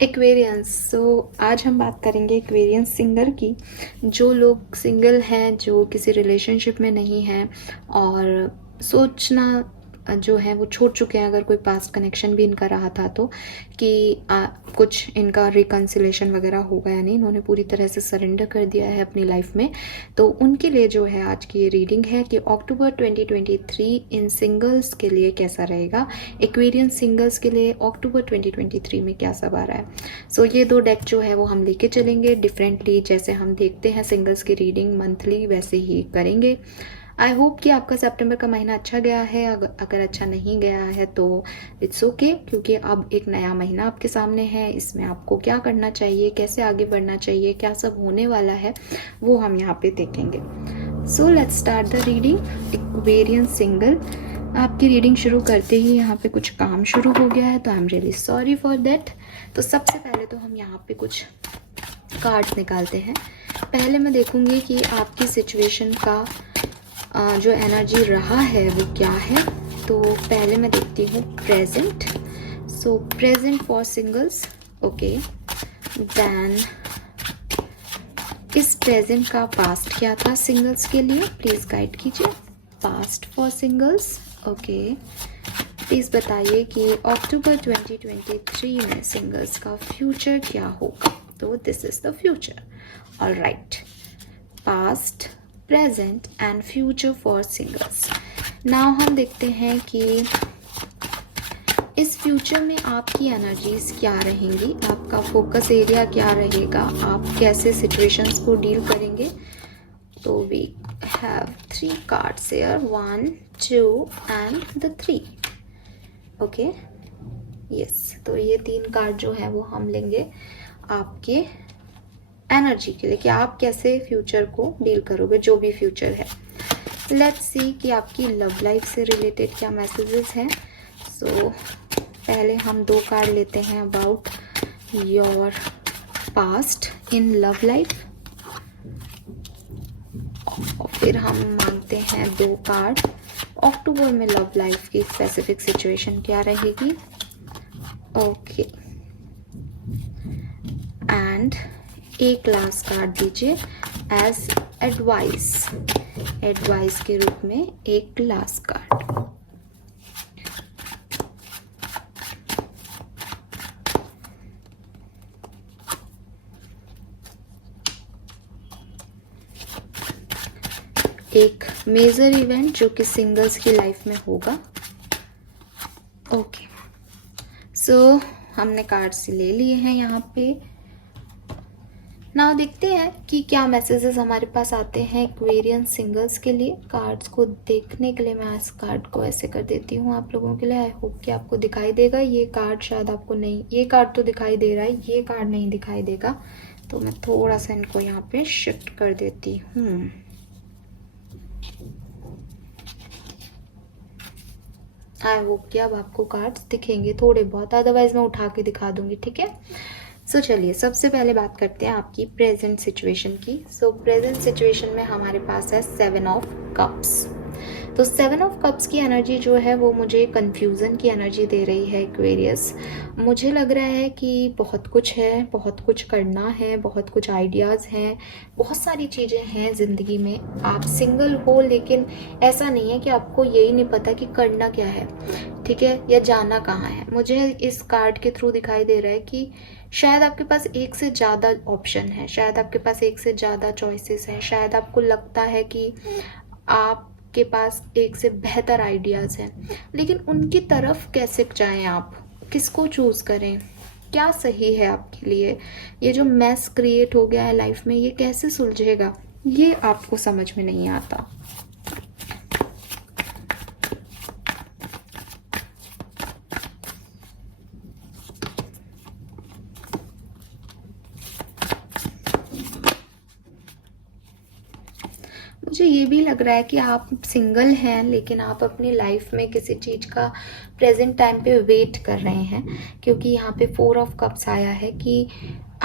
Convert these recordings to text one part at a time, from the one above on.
Aquarians. आज हम बात करेंगे एक्वेरियंस सिंगर की। जो लोग सिंगल हैं, जो किसी रिलेशनशिप में नहीं हैं और सोचना जो है वो छोड़ चुके हैं, अगर कोई पास्ट कनेक्शन भी इनका रहा था तो, कि कुछ इनका रिकन्सिलेशन वगैरह होगा या नहीं, इन्होंने पूरी तरह से सरेंडर कर दिया है अपनी लाइफ में, तो उनके लिए जो है आज की ये रीडिंग है कि अक्टूबर 2023 इन सिंगल्स के लिए कैसा रहेगा। एक्वेरियंस सिंगल्स के लिए अक्टूबर 2023 में क्या सब आ रहा है। ये दो डेक जो है वो हम लेके चलेंगे डिफरेंटली, जैसे हम देखते हैं सिंगल्स की रीडिंग मंथली वैसे ही करेंगे। आई होप कि आपका सितंबर का महीना अच्छा गया है। अगर अच्छा नहीं गया है तो इट्स ओके, क्योंकि अब एक नया महीना आपके सामने है। इसमें आपको क्या करना चाहिए, कैसे आगे बढ़ना चाहिए, क्या सब होने वाला है, वो हम यहाँ पे देखेंगे। So let's start the reading. Aquarians single, आपकी रीडिंग शुरू करते ही यहाँ पे कुछ काम शुरू हो गया है, तो I am really sorry for that. तो सबसे पहले तो हम यहाँ पे कुछ कार्ड्स निकालते हैं। पहले मैं देखूंगी कि आपकी सिचुएशन का जो एनर्जी रहा है वो क्या है। तो पहले मैं देखती हूँ present. So present for singles, okay. Then इस प्रेजेंट का पास्ट क्या था सिंगल्स के लिए, प्लीज़ गाइड कीजिए। Past for singles, okay. Please बताइए कि अक्टूबर 2023 में सिंगल्स का फ्यूचर क्या होगा। तो this is the future, alright. Past, present and future for singles. Now हम देखते हैं कि इस फ्यूचर में आपकी एनर्जीज क्या रहेंगी, आपका फोकस एरिया क्या रहेगा, आप कैसे सिचुएशंस को डील करेंगे। तो we have 3 cards here, 1 2 and the 3, okay. Yes, तो ये 3 कार्ड जो है वो हम लेंगे आपके एनर्जी के लिए कि आप कैसे फ्यूचर को डील करोगे, जो भी फ्यूचर है। लेट्स सी कि आपकी लव लाइफ से रिलेटेड क्या मैसेजेस हैं। सो पहले हम 2 कार्ड लेते हैं about your past in love life, और फिर हम मांगते हैं 2 कार्ड अक्टूबर में लव लाइफ की स्पेसिफिक सिचुएशन क्या रहेगी, ओके। एंड एक लास्ट कार्ड दीजिए एज एडवाइस, एडवाइस के रूप में एक लास्ट कार्ड। एक मेजर इवेंट जो कि सिंगल्स की लाइफ में होगा, ओके। सो हमने कार्ड्स ले लिए हैं यहाँ पे। नाउ देखते हैं कि क्या मैसेजेस हमारे पास आते हैं एक्वेरियंस सिंगल्स के लिए। कार्ड्स को देखने के लिए मैं इस कार्ड को ऐसे कर देती हूँ आप लोगों के लिए। आई होप कि आपको दिखाई देगा। ये कार्ड शायद आपको नहीं, ये कार्ड तो दिखाई दे रहा है, ये कार्ड नहीं दिखाई देगा, तो मैं थोड़ा सा इनको यहाँ पे शिफ्ट कर देती हूँ। आई होप कि अब आपको कार्ड्स दिखेंगे थोड़े बहुत, अदरवाइज मैं उठा के दिखा दूंगी, ठीक है। सो चलिए सबसे पहले बात करते हैं आपकी प्रेजेंट सिचुएशन की। सो प्रेजेंट सिचुएशन में हमारे पास है 7 ऑफ कप्स। तो 7 ऑफ कप्स की एनर्जी जो है वो मुझे कन्फ्यूज़न की एनर्जी दे रही है एक्वेरियस। मुझे लग रहा है कि बहुत कुछ है, बहुत कुछ करना है, बहुत कुछ आइडियाज़ हैं, बहुत सारी चीज़ें हैं ज़िंदगी में। आप सिंगल हो लेकिन ऐसा नहीं है कि आपको यही नहीं पता कि करना क्या है, ठीक है, या जाना कहाँ है। मुझे इस कार्ड के थ्रू दिखाई दे रहा है कि शायद आपके पास एक से ज़्यादा ऑप्शन है, शायद आपके पास एक से ज़्यादा चॉइसेस हैं, शायद आपको लगता है कि आपके पास एक से बेहतर आइडियाज़ हैं, लेकिन उनकी तरफ कैसे जाएं, आप किसको चूज़ करें, क्या सही है आपके लिए। ये जो मैस क्रिएट हो गया है लाइफ में, ये कैसे सुलझेगा, ये आपको समझ में नहीं आता। मुझे ये भी लग रहा है कि आप सिंगल हैं लेकिन आप अपनी लाइफ में किसी चीज़ का प्रेजेंट टाइम पे वेट कर रहे हैं, क्योंकि यहाँ पे 4 ऑफ कप्स आया है कि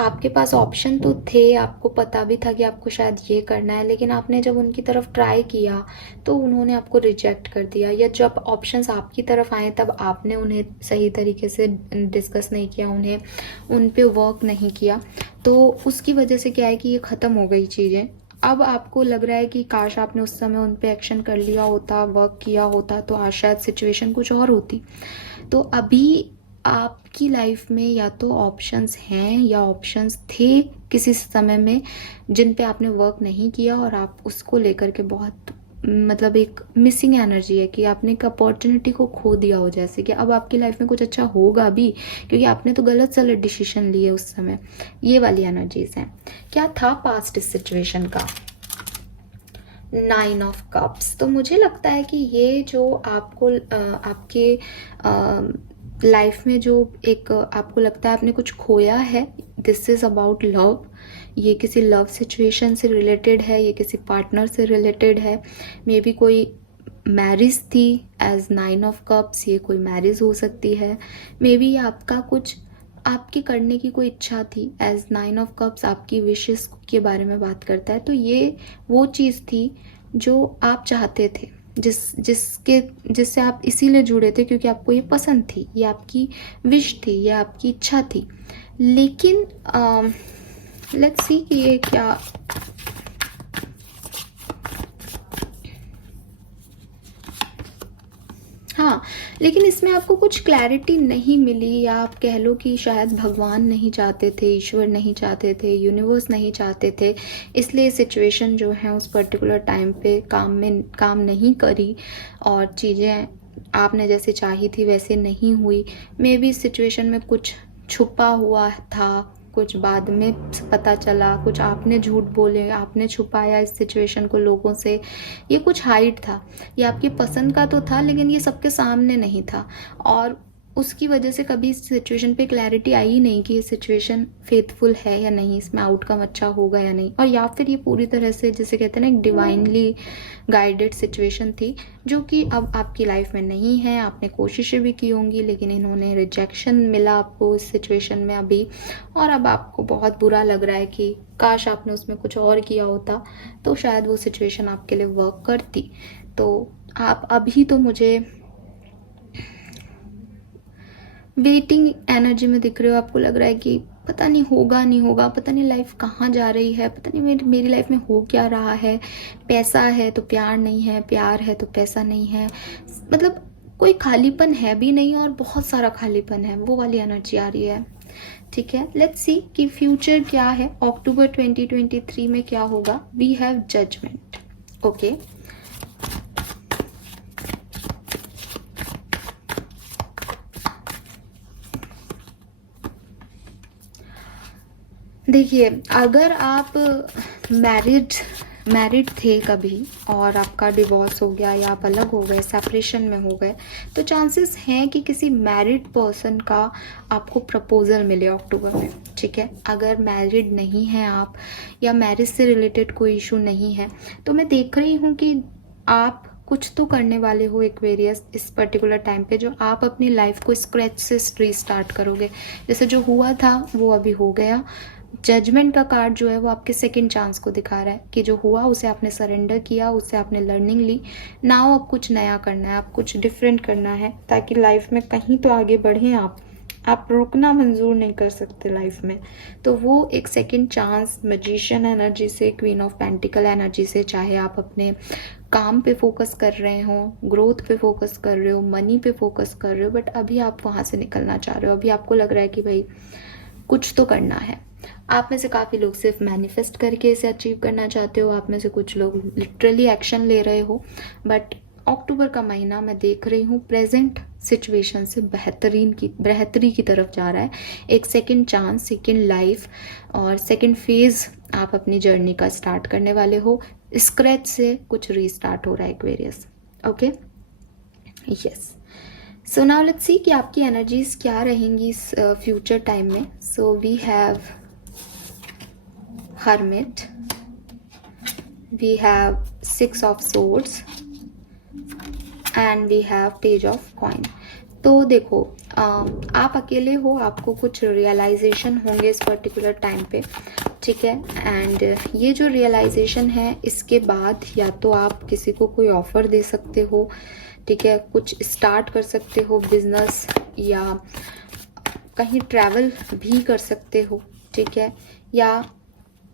आपके पास ऑप्शन तो थे, आपको पता भी था कि आपको शायद ये करना है, लेकिन आपने जब उनकी तरफ ट्राई किया तो उन्होंने आपको रिजेक्ट कर दिया, या जब ऑप्शंस आपकी तरफ आए तब आपने उन्हें सही तरीके से डिस्कस नहीं किया, उन्हें उन पे वर्क नहीं किया, तो उसकी वजह से क्या है कि ये ख़त्म हो गई चीज़ें। अब आपको लग रहा है कि काश आपने उस समय उन पे एक्शन कर लिया होता, वर्क किया होता, तो आज शायद सिचुएशन कुछ और होती। तो अभी आपकी लाइफ में या तो ऑप्शंस हैं या ऑप्शंस थे किसी समय में जिन पे आपने वर्क नहीं किया, और आप उसको लेकर के बहुत मतलब एक मिसिंग एनर्जी है कि आपने एक अपॉर्चुनिटी को खो दिया हो, जैसे कि अब आपकी लाइफ में कुछ अच्छा होगा भी, क्योंकि आपने तो गलत सलत डिसीजन लिए उस समय। ये वाली एनर्जीज हैं। क्या था पास्ट सिचुएशन का? 9 ऑफ कप्स। तो मुझे लगता है कि ये जो आपको आपके लाइफ में जो एक आपको लगता है आपने कुछ खोया है, दिस इज़ अबाउट लव। ये किसी लव सिचुएशन से रिलेटेड है, ये किसी पार्टनर से रिलेटेड है, मे बी कोई मैरिज थी एज 9 ऑफ कप्स, ये कोई मैरिज हो सकती है, मे बी आपका कुछ आपकी करने की कोई इच्छा थी एज 9 ऑफ कप्स, आपकी विशेस के बारे में बात करता है। तो ये वो चीज़ थी जो आप चाहते थे, जिससे आप इसीलिए जुड़े थे क्योंकि आपको ये पसंद थी, ये आपकी विश थी, ये आपकी इच्छा थी। लेकिन लेट्स सी कि ये क्या, हाँ, लेकिन इसमें आपको कुछ क्लैरिटी नहीं मिली, या आप कह लो कि शायद भगवान नहीं चाहते थे, ईश्वर नहीं चाहते थे, यूनिवर्स नहीं चाहते थे, इसलिए सिचुएशन जो है उस पर्टिकुलर टाइम पे काम नहीं करी, और चीज़ें आपने जैसे चाही थी वैसे नहीं हुई। मे बी सिचुएशन में कुछ छुपा हुआ था, कुछ बाद में पता चला, कुछ आपने झूठ बोले, आपने छुपाया इस सिचुएशन को लोगों से, ये कुछ हाइड था, ये आपकी पसंद का तो था लेकिन ये सबके सामने नहीं था, और उसकी वजह से कभी इस सिचुएशन पे क्लैरिटी आई ही नहीं कि ये सिचुएशन फेथफुल है या नहीं, इसमें आउटकम अच्छा होगा या नहीं, और या फिर ये पूरी तरह से जिसे कहते हैं ना एक डिवाइनली गाइडेड सिचुएशन थी जो कि अब आपकी लाइफ में नहीं है। आपने कोशिशें भी की होंगी लेकिन इन्होंने रिजेक्शन मिला आपको इस सिचुएशन में अभी, और अब आपको बहुत बुरा लग रहा है कि काश आपने उसमें कुछ और किया होता तो शायद वो सिचुएशन आपके लिए वर्क करती। तो आप अभी तो मुझे वेटिंग एनर्जी में दिख रहे हो, आपको लग रहा है कि पता नहीं होगा नहीं होगा, पता नहीं लाइफ कहाँ जा रही है, पता नहीं मेरी लाइफ में हो क्या रहा है, पैसा है तो प्यार नहीं है, प्यार है तो पैसा नहीं है, मतलब कोई खालीपन है भी नहीं और बहुत सारा खालीपन है, वो वाली एनर्जी आ रही है। ठीक है, लेट्स सी कि फ्यूचर क्या है, अक्टूबर 2023 में क्या होगा। We have judgement. ओके, देखिए, अगर आप मैरिड थे कभी और आपका डिवोर्स हो गया या आप अलग हो गए, सेपरेशन में हो गए, तो चांसेस हैं कि किसी मैरिड पर्सन का आपको प्रपोजल मिले अक्टूबर में। ठीक है, अगर मैरिड नहीं हैं आप या मैरिज से रिलेटेड कोई इशू नहीं है, तो मैं देख रही हूँ कि आप कुछ तो करने वाले हो एक्वेरियस इस पर्टिकुलर टाइम पे, जो आप अपनी लाइफ को स्क्रैच से रीस्टार्ट करोगे। जैसे जो हुआ था वो अभी हो गया। जजमेंट का कार्ड जो है वो आपके सेकंड चांस को दिखा रहा है कि जो हुआ उसे आपने सरेंडर किया, उससे आपने लर्निंग ली, नाउ अब कुछ नया करना है, आप कुछ डिफरेंट करना है ताकि लाइफ में कहीं तो आगे बढ़ें। आप रुकना मंजूर नहीं कर सकते लाइफ में। तो वो एक सेकंड चांस मैजिशियन एनर्जी से, क्वीन ऑफ पेंटिकल एनर्जी से, चाहे आप अपने काम पे फोकस कर रहे हो, ग्रोथ पे फोकस कर रहे हो, मनी पे फोकस कर रहे हो, बट अभी आप वहाँ से निकलना चाह रहे हो। अभी आपको लग रहा है कि भाई कुछ तो करना है। आप में से काफ़ी लोग सिर्फ मैनिफेस्ट करके इसे अचीव करना चाहते हो, आप में से कुछ लोग लिटरली एक्शन ले रहे हो, बट अक्टूबर का महीना मैं देख रही हूँ प्रेजेंट सिचुएशन से बेहतरी की तरफ जा रहा है। एक सेकंड चांस, सेकंड लाइफ और सेकंड फेज आप अपनी जर्नी का स्टार्ट करने वाले हो। स्क्रैच से कुछ रीस्टार्ट हो रहा है Aquarius. Okay, yes. So now let's see कि आपकी एनर्जीज क्या रहेंगी इस फ्यूचर टाइम में। So we have Hermit, we have 6 of Swords and we have Page of Coin. तो देखो आप अकेले हो, आपको कुछ रियलाइजेशन होंगे इस पर्टिकुलर टाइम पे, ठीक है। एंड ये जो रियलाइजेशन है, इसके बाद या तो आप किसी को कोई ऑफ़र दे सकते हो, ठीक है, कुछ स्टार्ट कर सकते हो बिजनेस, या कहीं ट्रैवल भी कर सकते हो, ठीक है, या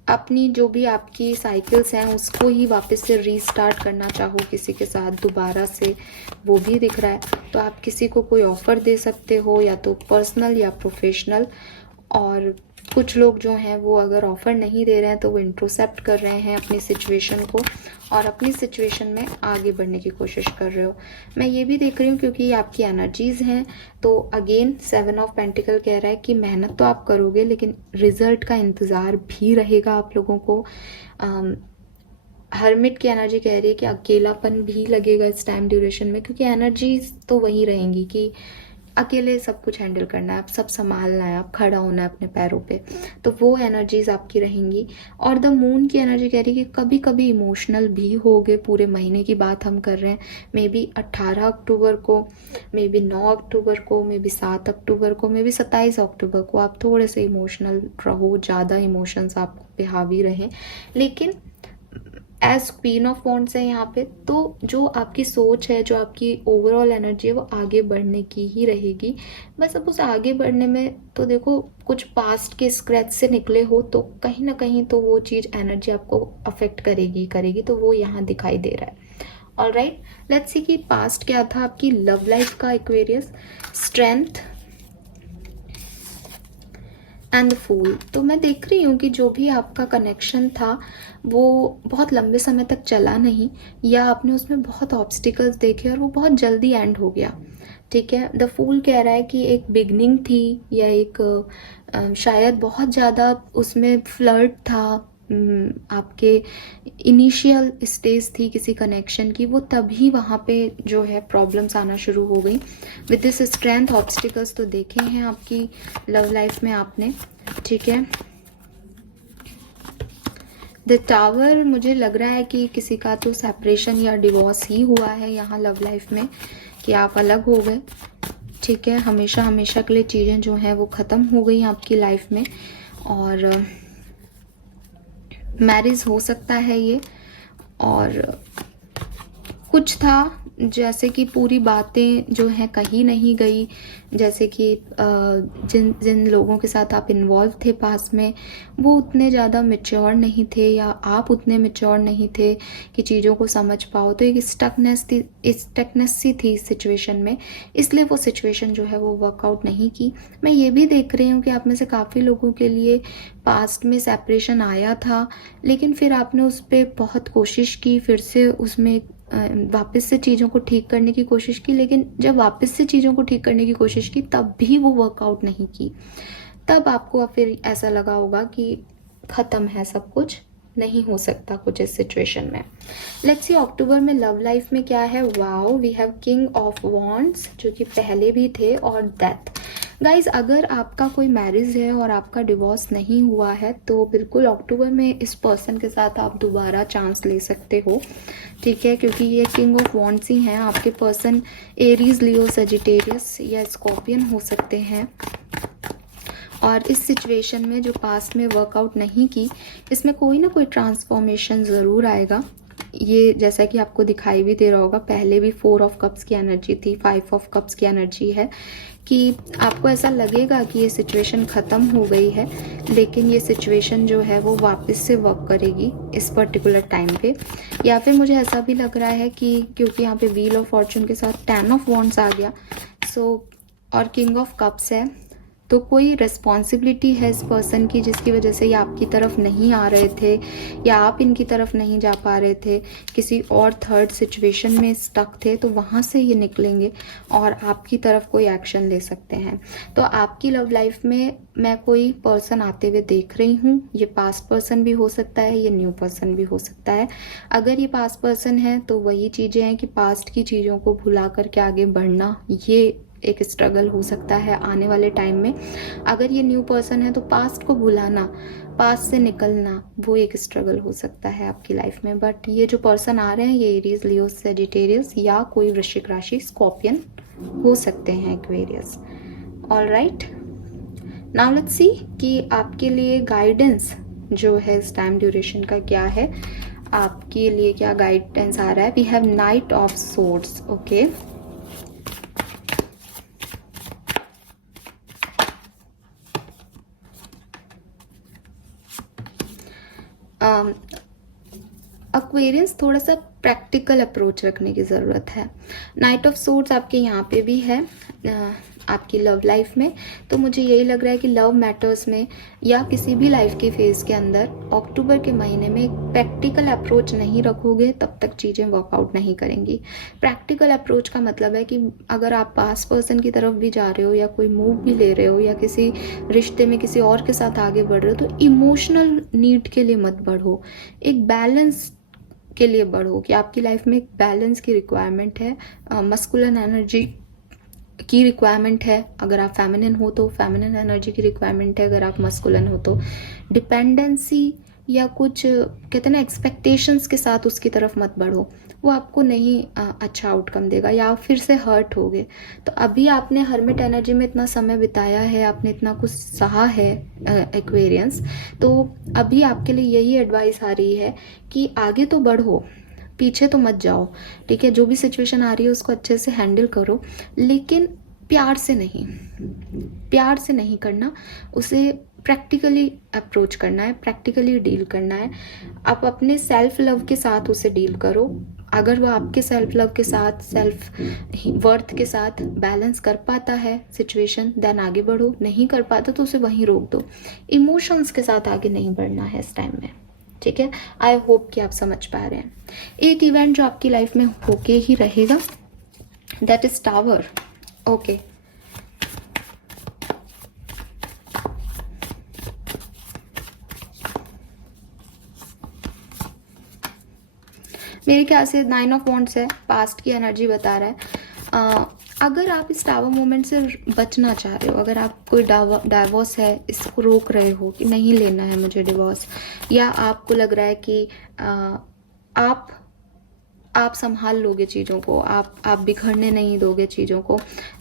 अपनी जो भी आपकी साइकिल्स हैं उसको ही वापस से रीस्टार्ट करना चाहो किसी के साथ दोबारा से, वो भी दिख रहा है। तो आप किसी को कोई ऑफ़र दे सकते हो, या तो पर्सनल या प्रोफेशनल। और कुछ लोग जो हैं वो अगर ऑफ़र नहीं दे रहे हैं तो वो इंट्रोसेप्ट कर रहे हैं अपनी सिचुएशन को, और अपनी सिचुएशन में आगे बढ़ने की कोशिश कर रहे हो। मैं ये भी देख रही हूँ क्योंकि ये आपकी एनर्जीज़ हैं। तो अगेन 7 ऑफ पेंटिकल कह रहा है कि मेहनत तो आप करोगे, लेकिन रिजल्ट का इंतज़ार भी रहेगा आप लोगों को। हर्मिट की एनर्जी कह रही है कि अकेलापन भी लगेगा इस टाइम ड्यूरेशन में, क्योंकि एनर्जीज तो वही रहेंगी कि अकेले सब कुछ हैंडल करना है, आप सब संभालना है, आप खड़ा होना है अपने पैरों पे। तो वो एनर्जीज आपकी रहेंगी। और द मून की एनर्जी कह रही है कि कभी कभी इमोशनल भी होगे। पूरे महीने की बात हम कर रहे हैं, मे बी 18 अक्टूबर को, मे बी 9 अक्टूबर को, मे बी 7 अक्टूबर को, मे बी 27 अक्टूबर को आप थोड़े से इमोशनल रहो, ज़्यादा इमोशंस आप पे हावी रहें। लेकिन एज क्वीन ऑफ वॉन्ड्स है यहाँ पे, तो जो आपकी सोच है, जो आपकी ओवरऑल एनर्जी है, वो आगे बढ़ने की ही रहेगी। बस अब उस आगे बढ़ने में तो देखो, कुछ पास्ट के स्क्रैच से निकले हो तो कहीं ना कहीं तो वो चीज़ एनर्जी आपको अफेक्ट करेगी करेगी, तो वो यहाँ दिखाई दे रहा है। ऑलराइट, लेट्स सी कि पास्ट क्या था आपकी लव लाइफ का। Aquarius, strength and the fool. तो मैं देख रही हूँ कि जो भी आपका कनेक्शन था वो बहुत लंबे समय तक चला नहीं, या आपने उसमें बहुत ऑब्स्टिकल्स देखे और वो बहुत जल्दी एंड हो गया, ठीक है। द फूल कह रहा है कि एक बिगनिंग थी, या एक शायद बहुत ज़्यादा उसमें फ्लर्ट था, आपके इनिशियल स्टेज थी किसी कनेक्शन की, वो तभी वहाँ पे जो है प्रॉब्लम्स आना शुरू हो गई। विद दिस स्ट्रेंथ ऑब्स्टिकल्स तो देखे हैं आपकी लव लाइफ में आपने, ठीक है। द टावर, मुझे लग रहा है कि किसी का तो सेपरेशन या डिवोर्स ही हुआ है यहाँ लव लाइफ में, कि आप अलग हो गए, ठीक है। हमेशा हमेशा के लिए चीज़ें जो हैं वो ख़त्म हो गई आपकी लाइफ में, और मैरिज हो सकता है ये। और कुछ था जैसे कि पूरी बातें जो हैं कहीं नहीं गई, जैसे कि जिन जिन लोगों के साथ आप इन्वॉल्व थे पास में, वो उतने ज़्यादा मैच्योर नहीं थे, या आप उतने मैच्योर नहीं थे कि चीज़ों को समझ पाओ। तो एक स्टकनेस सी थी सिचुएशन में, इसलिए वो सिचुएशन जो है वो वर्कआउट नहीं की। मैं ये भी देख रही हूँ कि आप में से काफ़ी लोगों के लिए पास्ट में सेपरेशन आया था, लेकिन फिर आपने उस पर बहुत कोशिश की, फिर से उसमें वापस से चीज़ों को ठीक करने की कोशिश की। लेकिन जब वापस से चीज़ों को ठीक करने की कोशिश की तब भी वो वर्कआउट नहीं की, तब आपको फिर ऐसा लगा होगा कि ख़त्म है सब कुछ, नहीं हो सकता कुछ इस सिचुएशन में। लेट्स सी अक्टूबर में लव लाइफ में क्या है। Wow, we have king of wands, जो कि पहले भी थे, और डेथ। गाइज, अगर आपका कोई मैरिज है और आपका डिवोर्स नहीं हुआ है तो बिल्कुल अक्टूबर में इस पर्सन के साथ आप दोबारा चांस ले सकते हो, ठीक है, क्योंकि ये किंग ऑफ वॉन्ड्स ही हैं। आपके पर्सन एरीज, लियो, सजिटेरियस या स्कॉर्पियन हो सकते हैं। और इस सिचुएशन में जो पास्ट में वर्कआउट नहीं की, इसमें कोई ना कोई ट्रांसफॉर्मेशन ज़रूर आएगा। ये जैसा कि आपको दिखाई भी दे रहा होगा, पहले भी 4 ऑफ कप्स की एनर्जी थी, 5 ऑफ कप्स की एनर्जी है, कि आपको ऐसा लगेगा कि ये सिचुएशन ख़त्म हो गई है, लेकिन ये सिचुएशन जो है वो वापस से वर्क करेगी इस पर्टिकुलर टाइम पे। या फिर मुझे ऐसा भी लग रहा है कि क्योंकि यहाँ पे व्हील ऑफ फॉर्चून के साथ 10 ऑफ वॉन्ड्स आ गया, सो और किंग ऑफ कप्स है, तो कोई रिस्पॉन्सिबिलिटी है इस पर्सन की जिसकी वजह से ये आपकी तरफ नहीं आ रहे थे, या आप इनकी तरफ नहीं जा पा रहे थे, किसी और थर्ड सिचुएशन में स्टक थे, तो वहाँ से ये निकलेंगे और आपकी तरफ कोई एक्शन ले सकते हैं। तो आपकी लव लाइफ में मैं कोई पर्सन आते हुए देख रही हूँ। ये पास्ट पर्सन भी हो सकता है, ये न्यू पर्सन भी हो सकता है। अगर ये पास्ट पर्सन है तो वही चीज़ें हैं कि पास्ट की चीज़ों को भुला करके आगे बढ़ना, ये एक स्ट्रगल हो सकता है आने वाले टाइम में। अगर ये न्यू पर्सन है तो पास्ट को भुलाना, पास्ट से निकलना, वो एक स्ट्रगल हो सकता है आपकी लाइफ में। बट ये जो पर्सन आ रहे हैं ये एरीज, लियो, सेजिटेरियस या कोई वृश्चिक राशि, स्कॉर्पियन हो सकते हैं, Aquarius. All right, now let's see कि आपके लिए गाइडेंस जो है इस टाइम ड्यूरेशन का क्या है, आपके लिए क्या गाइडेंस आ रहा है। We have knight of swords. Okay, Aquarians थोड़ा सा प्रैक्टिकल अप्रोच रखने की ज़रूरत है। नाइट ऑफ सोर्ड्स आपके यहाँ पे भी है आपकी लव लाइफ में, तो मुझे यही लग रहा है कि लव मैटर्स में या किसी भी लाइफ की फेज़ के अंदर अक्टूबर के महीने में एक प्रैक्टिकल अप्रोच नहीं रखोगे तब तक चीज़ें वर्कआउट नहीं करेंगी। प्रैक्टिकल अप्रोच का मतलब है कि अगर आप पास पर्सन की तरफ भी जा रहे हो या कोई मूव भी ले रहे हो या किसी रिश्ते में किसी और के साथ आगे बढ़ रहे हो, तो इमोशनल नीड के लिए मत बढ़ो, एक बैलेंस के लिए बढ़ो कि आपकी लाइफ में एक बैलेंस की रिक्वायरमेंट है, मस्कुलिन एनर्जी की रिक्वायरमेंट है। अगर आप फेमिनिन हो तो फेमिनिन एनर्जी की रिक्वायरमेंट है, अगर आप मस्कुलिन हो तो डिपेंडेंसी या कुछ कहते हैं ना एक्सपेक्टेशंस के साथ उसकी तरफ मत बढ़ो, वो आपको नहीं अच्छा आउटकम देगा या आप फिर से हर्ट होगे। तो अभी आपने हर्मिट एनर्जी में इतना समय बिताया है, आपने इतना कुछ सहा है एक्वेरियंस, तो अभी आपके लिए यही एडवाइस आ रही है कि आगे तो बढ़ो, पीछे तो मत जाओ। ठीक है, जो भी सिचुएशन आ रही है उसको अच्छे से हैंडल करो, लेकिन प्यार से नहीं, प्यार से नहीं करना, उसे प्रैक्टिकली अप्रोच करना है, प्रैक्टिकली डील करना है। आप अपने सेल्फ लव के साथ उसे डील करो। अगर वो आपके सेल्फ लव के साथ, सेल्फ वर्थ के साथ बैलेंस कर पाता है सिचुएशन, देन आगे बढ़ो, नहीं कर पाता तो उसे वहीं रोक दो। इमोशंस के साथ आगे नहीं बढ़ना है इस टाइम में। ठीक है, आई होप कि आप समझ पा रहे हैं। एक इवेंट जो आपकी लाइफ में होके ही रहेगा, दैट इज टावर। ओके, मेरे ख्याल से 9 ऑफ वॉन्ड्स है, पास्ट की एनर्जी बता रहा है। अगर आप इस टावर मोमेंट से बचना चाह रहे हो, अगर आप कोई डाइवोर्स है इसको रोक रहे हो कि नहीं लेना है मुझे डिवोर्स, या आपको लग रहा है कि आप संभाल लोगे चीज़ों को, आप बिखरने नहीं दोगे चीज़ों को,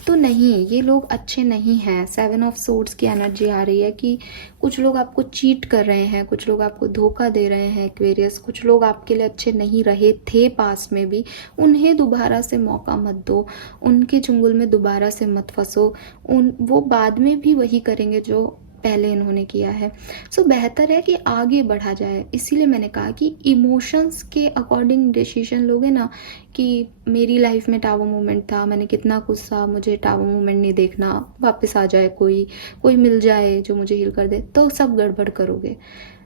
तो नहीं, ये लोग अच्छे नहीं हैं। 7 ऑफ सोर्ड्स की एनर्जी आ रही है कि कुछ लोग आपको चीट कर रहे हैं, कुछ लोग आपको धोखा दे रहे हैं एक्वेरियस, कुछ लोग आपके लिए अच्छे नहीं रहे थे पास्ट में भी, उन्हें दोबारा से मौका मत दो, उनके चुंगल में दोबारा से मत फंसो। वो बाद में भी वही करेंगे जो पहले इन्होंने किया है। सो बेहतर है कि आगे बढ़ा जाए। इसीलिए मैंने कहा कि इमोशंस के अकॉर्डिंग डिसीजन लोगे ना, कि मेरी लाइफ में टावर मोमेंट था, मैंने कितना कुछ था, मुझे टावर मोमेंट नहीं देखना, वापस आ जाए कोई मिल जाए जो मुझे हील कर दे, तो सब गड़बड़ करोगे।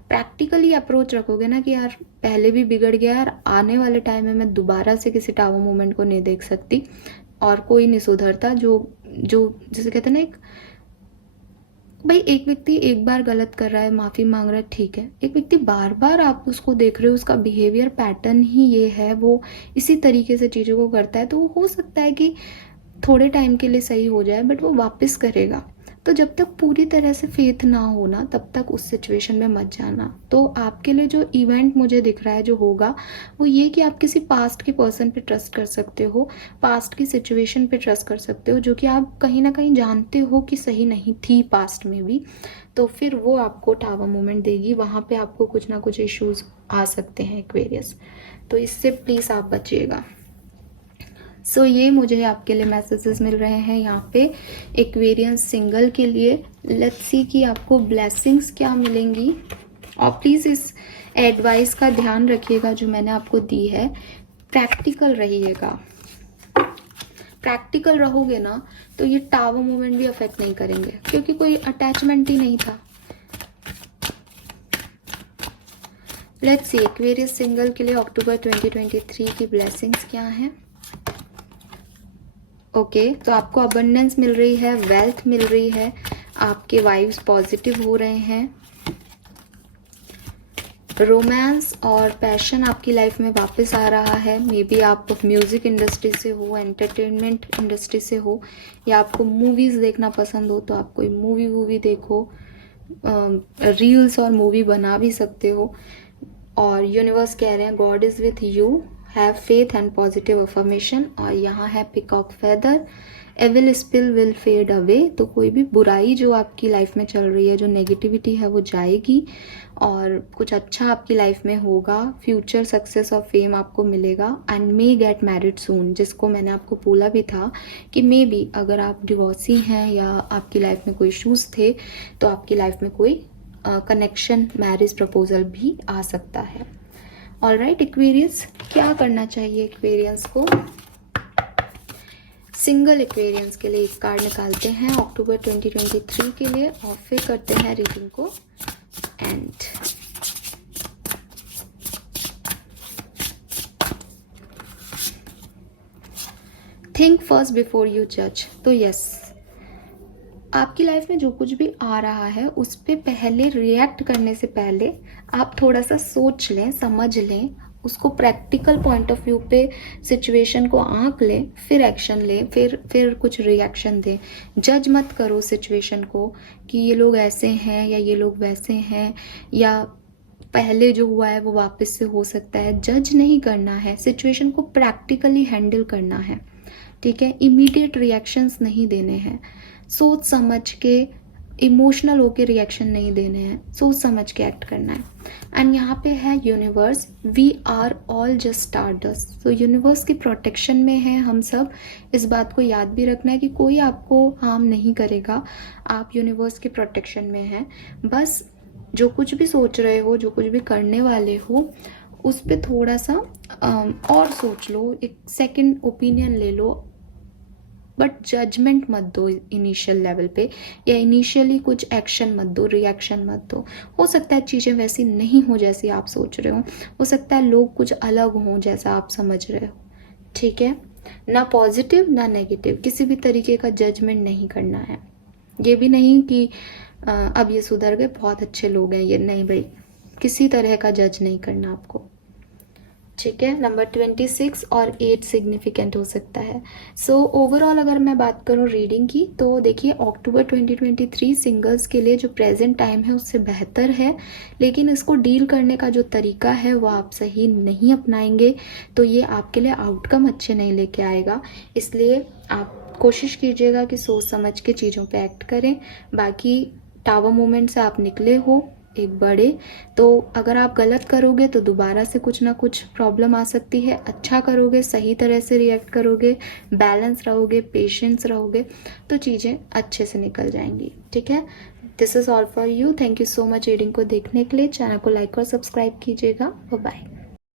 प्रैक्टिकली अप्रोच रखोगे ना कि यार पहले भी बिगड़ गया यार, आने वाले टाइम में मैं दोबारा से किसी टावर मोमेंट को नहीं देख सकती, और कोई नहीं सुधरता। जो जैसे कहते हैं ना, भाई एक व्यक्ति एक बार गलत कर रहा है, माफ़ी मांग रहा है, ठीक है। एक व्यक्ति बार बार आप उसको देख रहे हो, उसका बिहेवियर पैटर्न ही ये है, वो इसी तरीके से चीज़ों को करता है, तो वो हो सकता है कि थोड़े टाइम के लिए सही हो जाए, बट वो वापस करेगा। तो जब तक पूरी तरह से फेथ ना हो ना, तब तक उस सिचुएशन में मत जाना। तो आपके लिए जो इवेंट मुझे दिख रहा है जो होगा, वो ये कि आप किसी पास्ट के पर्सन पे ट्रस्ट कर सकते हो, पास्ट की सिचुएशन पे ट्रस्ट कर सकते हो, जो कि आप कहीं ना कहीं जानते हो कि सही नहीं थी पास्ट में भी, तो फिर वो आपको टावर मोमेंट देगी। वहाँ पे आपको कुछ ना कुछ इश्यूज आ सकते हैं एक्वेरियस, तो इससे प्लीज़ आप बचिएगा। सो ये मुझे आपके लिए मैसेजेस मिल रहे हैं यहाँ पे एक्वेरियंस सिंगल के लिए। लेट्स सी कि आपको ब्लेसिंग्स क्या मिलेंगी, और प्लीज़ इस एडवाइस का ध्यान रखिएगा जो मैंने आपको दी है, प्रैक्टिकल रहिएगा। प्रैक्टिकल रहोगे ना तो ये टावर मोमेंट भी अफेक्ट नहीं करेंगे, क्योंकि कोई अटैचमेंट ही नहीं था। लेट्स सी एक्वेरियस सिंगल के लिए अक्टूबर 2023 की ब्लेसिंग्स क्या हैं। ओके, तो आपको अबंडेंस मिल रही है, वेल्थ मिल रही है, आपके वाइब्स पॉजिटिव हो रहे हैं, रोमांस और पैशन आपकी लाइफ में वापस आ रहा है। मे बी आप म्यूज़िक इंडस्ट्री से हो, एंटरटेनमेंट इंडस्ट्री से हो, या आपको मूवीज़ देखना पसंद हो तो आप कोई मूवी देखो, रील्स और मूवी बना भी सकते हो। और यूनिवर्स कह रहे हैं God is with you, have faith and positive affirmation. और यहाँ है peacock feather, evil spell will fade away. तो कोई भी बुराई जो आपकी लाइफ में चल रही है, जो नेगेटिविटी है, वो जाएगी और कुछ अच्छा आपकी लाइफ में होगा। फ्यूचर सक्सेस और फेम आपको मिलेगा। एंड मे गेट मैरिड सून, जिसको मैंने आपको बोला भी था कि मे बी अगर आप डिवोर्सी हैं या आपकी लाइफ में कोई इशूज़ थे तो आपकी लाइफ में कोई कनेक्शन, मैरिज प्रपोजल भी आ सकता है। ऑलराइट एक्वेरियस, क्या करना चाहिए एक्वेरियंस को? सिंगल एक्वेरियंस के लिए एक कार्ड निकालते हैं अक्टूबर 2023 के लिए और फिर करते हैं रीडिंग को and. Think first before you जज। तो यस, आपकी लाइफ में जो कुछ भी आ रहा है उस पर पहले रिएक्ट करने से पहले आप थोड़ा सा सोच लें, समझ लें, उसको प्रैक्टिकल पॉइंट ऑफ व्यू पे सिचुएशन को आंक लें, फिर एक्शन लें, फिर कुछ रिएक्शन दें। जज मत करो सिचुएशन को कि ये लोग ऐसे हैं या ये लोग वैसे हैं या पहले जो हुआ है वो वापस से हो सकता है। जज नहीं करना है, सिचुएशन को प्रैक्टिकली हैंडल करना है, ठीक है। इमीडिएट रिएक्शंस नहीं देने हैं, सोच समझ के, इमोशनल होके रिएक्शन नहीं देने हैं, सोच समझ के एक्ट करना है। एंड यहाँ पे है universe, we are all just stardust. तो यूनिवर्स की प्रोटेक्शन में है हम सब। इस बात को याद भी रखना है कि कोई आपको हार्म नहीं करेगा, आप यूनिवर्स के प्रोटेक्शन में हैं। बस जो कुछ भी सोच रहे हो, जो कुछ भी करने वाले हो, उस पर थोड़ा सा और सोच लो, एक सेकंड ओपिनियन ले लो, बट जजमेंट मत दो इनिशियल लेवल पे, या इनिशियली कुछ एक्शन मत दो, रिएक्शन मत दो। हो सकता है चीज़ें वैसी नहीं हो जैसी आप सोच रहे हो सकता है लोग कुछ अलग हों जैसा आप समझ रहे हो, ठीक है। ना पॉजिटिव ना नेगेटिव, किसी भी तरीके का जजमेंट नहीं करना है। ये भी नहीं कि अब ये सुधर गए, बहुत अच्छे लोग हैं ये, नहीं भाई, किसी तरह का जज नहीं करना आपको, ठीक है। नंबर 26 और 8 सिग्निफिकेंट हो सकता है। सो ओवरऑल अगर मैं बात करूँ रीडिंग की, तो देखिए अक्टूबर 2023 सिंगल्स के लिए जो प्रेजेंट टाइम है उससे बेहतर है, लेकिन इसको डील करने का जो तरीका है वो आप सही नहीं अपनाएंगे तो ये आपके लिए आउटकम अच्छे नहीं लेके आएगा। इसलिए आप कोशिश कीजिएगा कि सोच समझ के चीज़ों पे एक्ट करें। बाकी टावर मोमेंट से आप निकले हो एक बड़े, तो अगर आप गलत करोगे तो दोबारा से कुछ ना कुछ प्रॉब्लम आ सकती है। अच्छा करोगे, सही तरह से रिएक्ट करोगे, बैलेंस रहोगे, पेशेंस रहोगे, तो चीज़ें अच्छे से निकल जाएंगी, ठीक है। This is all for you. Thank you so much reading को देखने के लिए। चैनल को लाइक और सब्सक्राइब कीजिएगा। Bye bye.